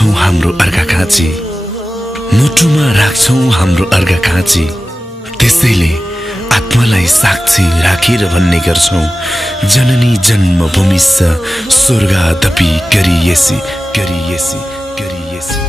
राख्छौं हाम्रो अर्घा खाँची, मुटुमा राख्छौं हाम्रो अर्घा खाँची। त्यसैले आत्मालाई साक्षी राखेर भन्ने गर्छौं, जननी जन्मभूमि स्वर्गादपि गरिएसी गरिएसी गरिएसी।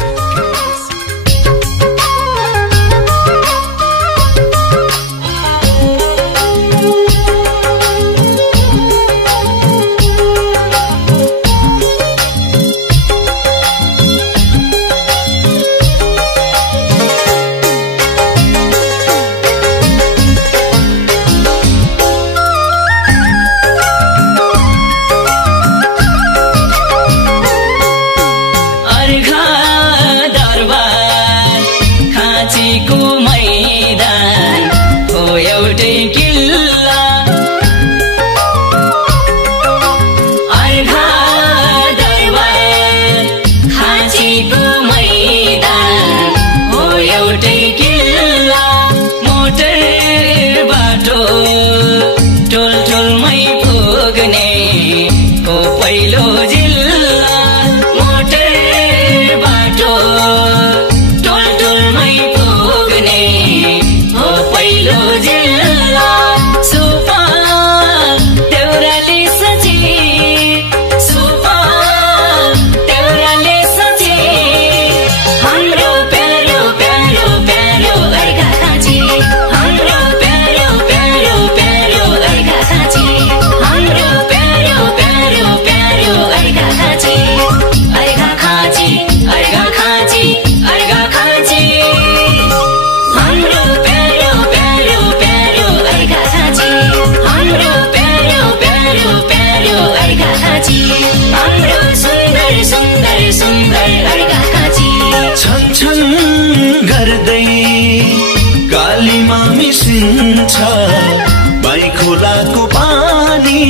बाई खोलाको पानी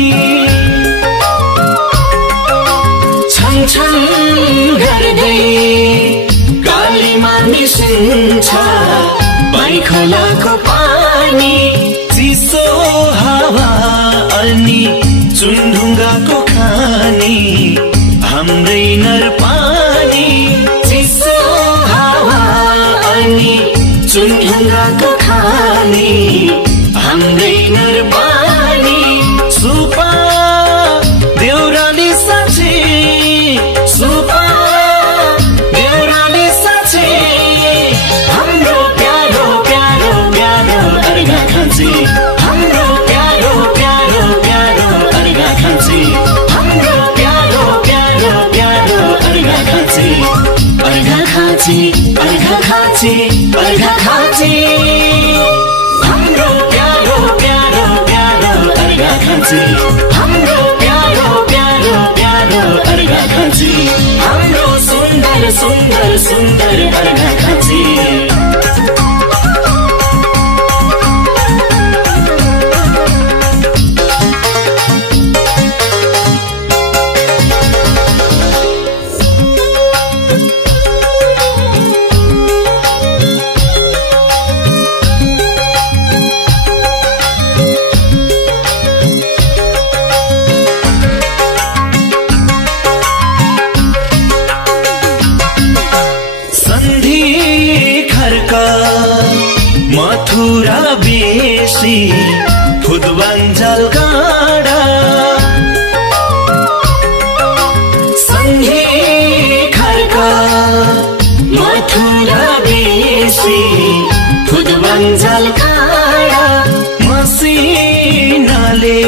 छन गर्दै कालीमा मिसिन्छ, बाई खोलाको पानी चिसो हावा अनि चुनढुङ्गाको खानी हाम्रै नर पानी। चिसो हावा अनि चुनढुङ्गाको खानी हाम्रै नर पानी। सुपा देउराली साँचे, सुपा देउराली साँचे, हाम्रो प्यारो प्यारो प्यारो अर्घा खाँची, हाम्रो प्यारो प्यारो प्यारो अर्घा खाँची, हाम्रो प्यारो प्यारो प्यारो अर्घा खाँची। अर्घा खाँची अर्घा खाँची अर्घा खाँची, हाम्रो प्यारो प्यारो प्यारो अर्घा खाँची, हाम्रो प्यारो प्यारो प्यारो अर्घा खाँची, हाम्रो सुन्दर सुन्दर सुन्दर अर्घा खाँची। मथुरा बेसी फुदवाञ्चल गाडा, सन्धि खर्क मथुरा बेसी फुदवाञ्चल गाडा। मसिनाले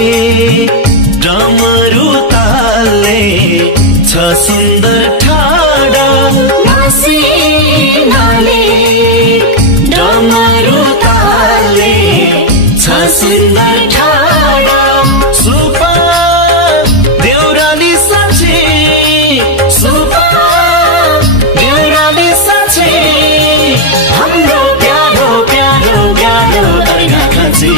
डमरू तालले छ सुन्दर ठाडा, मसिनाले डमरू तालले छ सुन्दर ठाडा। सुपा देउराली साँचे, सुपा देउराली साँचे, हाम्रो प्यारो प्यारो प्यारो अर्घा खाँची,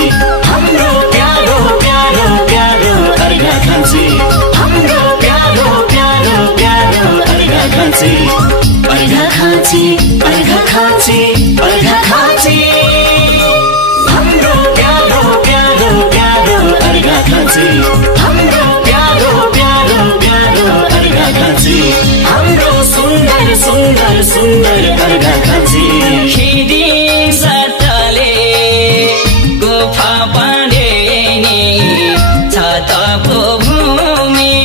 हाम्रो प्यारो प्यारो प्यारो अर्घा खाँची, हाम्रो प्यारो प्यारो प्यारो अर्घा खाँची। अर्घा खाँची अर्घा खाँची अर्घा खाँची, हाम्रो प्यारो प्यारो प्यारो अर्घा खाँची, हाम्रो प्यारो प्यारो प्यारो अर्घा खाँची, हाम्रो सुन्दर सुन्दर अर्घाखाँची खिदिम सत्ताले गुफा बाँधेनी छ तपो भूमि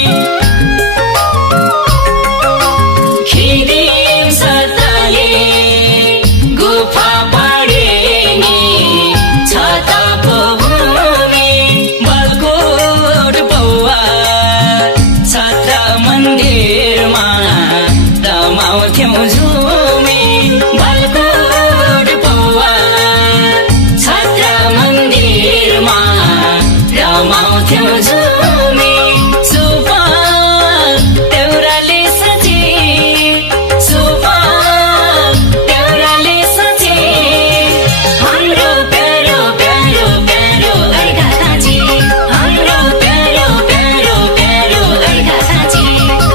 खिदिम सत्ताले गुफा बाँधेनी छ तपो भूमि बलकोट पौवा छत्र मन्दिरमा रमाउँथ्यौं झुमी बलकोट पौवा छत्र मन्दिरमा रमाउँथ्यौं झुमी सुपा देउराली सची सुपा देउराली सची हाम्रो प्यारो प्यारो प्यारो अर्घाखाँची हाम्रो प्यारो प्यारो प्यारो अर्घाखाँची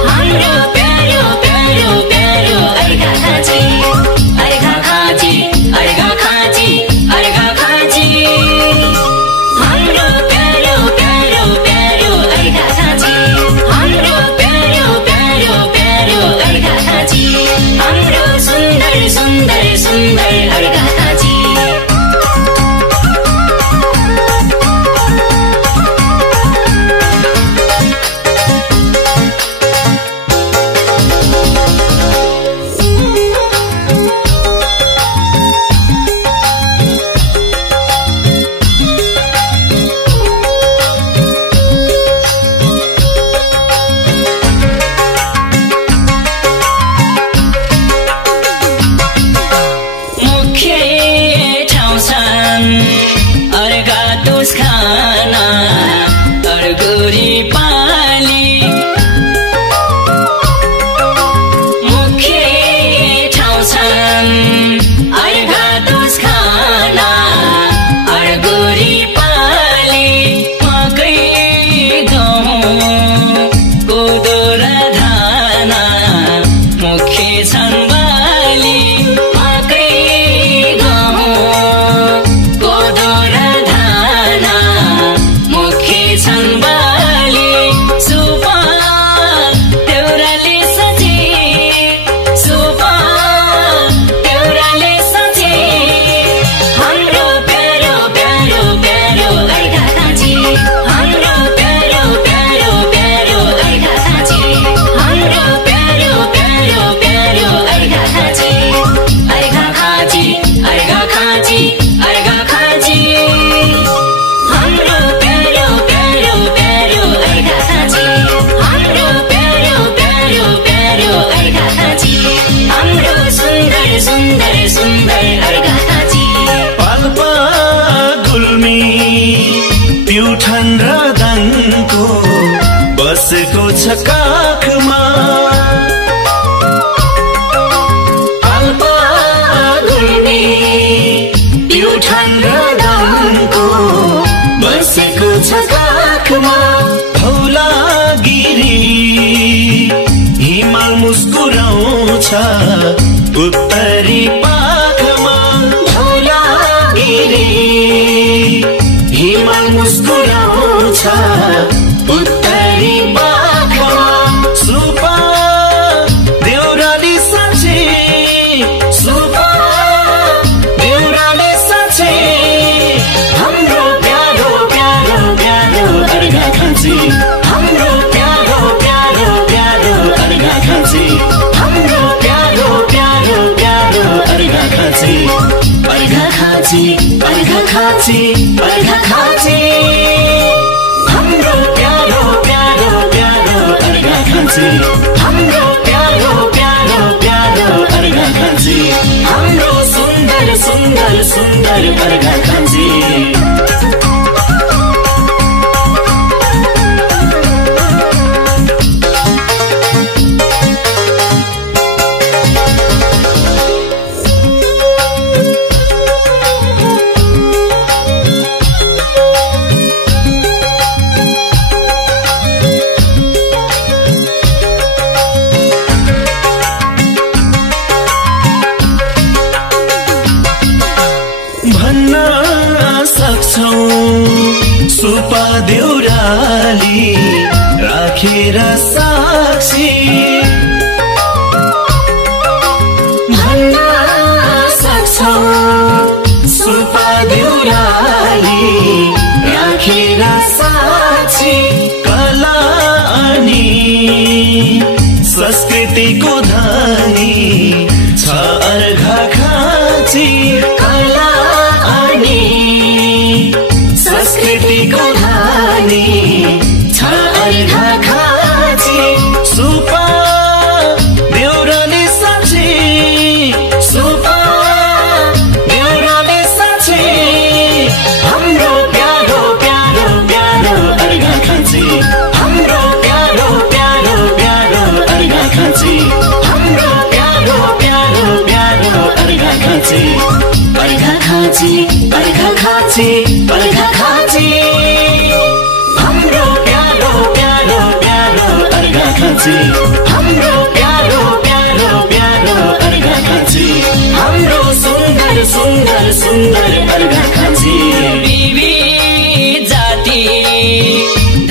हाम्रो प्यारो प्यारो प्यारो अर्घाखाँची अर्घाखाँची अर्घाखाँची अर्घाखाँची हाम्रो प्यारो प्यारो प्यारो अर्घाखाँची हाम्रो प्यारो प्यारो प्यारो अर्घाखाँची हाम्रो सुन्दर सुन्दर सुन्दर अर्घाखाँची मुख्य ठाउँ छन् अर्घा टुस खाना अर्गुरी पाली मुख्य ठाउँ छन् अर्घा टुस खाना अर्गुरी पाली मकै गहुँ कोदो र धाना मुख्य छन् बाली मकै गहुँ कोदो र धाना मुख्य छन् बाली सुपा देउराली सची सुपा देउराली सची हाम्रो प्यारो प्यारो प्यारो अर्घाखाँची हाम्रो प्यारो प्यारो प्यारो अर्घाखाँची हाम्रो प्यारो प्यारो प्यारो अर्घाखाँची अर्घाखाँची अर्घाखाँची अर्घाखाँची हाम्रो प्यारो प्यारो प्यारो अर्घाखाँची हाम्रो प्यारो प्यारो प्यारो अर्घाखाँची हाम्रो सुन्दर सुन्दर सुन्दर अर्घाखाँची पाल्पा गुल्मी प्युठान र दाङको बसेको छ काखमा पाल्पा गुल्मी प्युठान र दाङको बसेको छ काखमा धौलागिरी हिमाल मुस्कुराउँछ उत्तरी पाखमा धौलागिरी हिमाल मुस्कुराउँछ उत्तरी पाखमा सुपा देउराली साँचे सुपा देउराली साँचे हाम्रो प्यारो प्यारो प्यारो अर्घाखाँची हाम्रो प्यारो प्यारो प्यारो अर्घाखाँची हाम्रो प्यारो प्यारो प्यारो अर्घाखाँची अर्घाखाँची अर्घाखाँची अर्घाखाँची हाम्रो प्यारो प्यारो प्यारो अर्घाखाँची हाम्रो प्यारो प्यारो प्यारो अर्घाखाँची हाम्रो सुन्दर सुन्दर सुन्दर अर्घाखाँची सुपा देउराली राखेर साक्षी भन्न संस्कृतिको धनी छ अर्घाखाँची कला अनि संस्कृतिको धनी छ अर्घाखाँची सुपा देउराली साँची सुपा देउराली साँची हाम्रो प्यारो प्यारो प्यारो अर्घाखाँची हाम्रो प्यारो प्यारो प्यारो अर्घाखाँची हाम्रो प्यारो प्यारो प्यारो अर्घाखाँची अर्घाखाँची अर्घाखाँची अर्घाखाँची हाम्रो प्यारो प्यारो प्यारो अर्घाखाँची हाम्रो प्यारो प्यारो प्यारो अर्घाखाँची हाम्रो सुन्दर सुन्दर सुन्दर अर्घाखाँची विविध जाति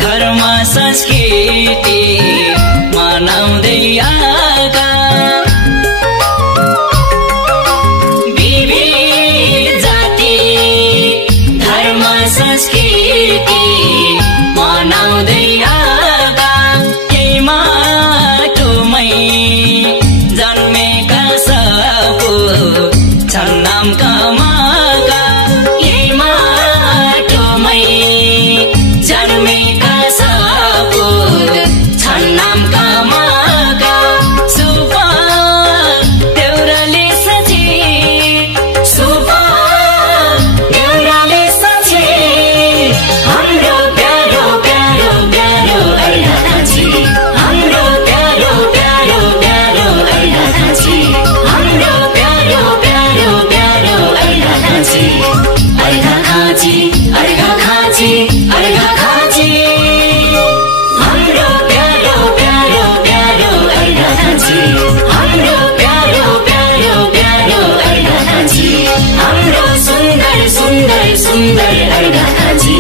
धर्म संस्कृति मनाउँदै आएका विविध जाति धर्म संस्कृति मनाउँदै आएका यही माटोमै जन्मेका सपु छन् नाम कमाएका यही माटोमै जन्मेका सपु छन् नाम कमाएका सुपा देउराली साँची सुपा देउराली साँची हाम्रो प्यारो प्यारो प्यारो अर्घाखाँची हाम्रो प्यारो प्यारो प्यारो अर्घाखाँची हाम्रो प्यारो प्यारो प्यारो अर्घाखाँची अर्घाखाँची अर्घाखाँची अर्घाखाँची हाम्रो प्यारो प्यारो प्यारो अर्घाखाँची हाम्रो प्यारो प्यारो प्यारो अर्घाखाँची हाम्रो सुन्दर सुन्दर सुन्दर अर्घाखाँची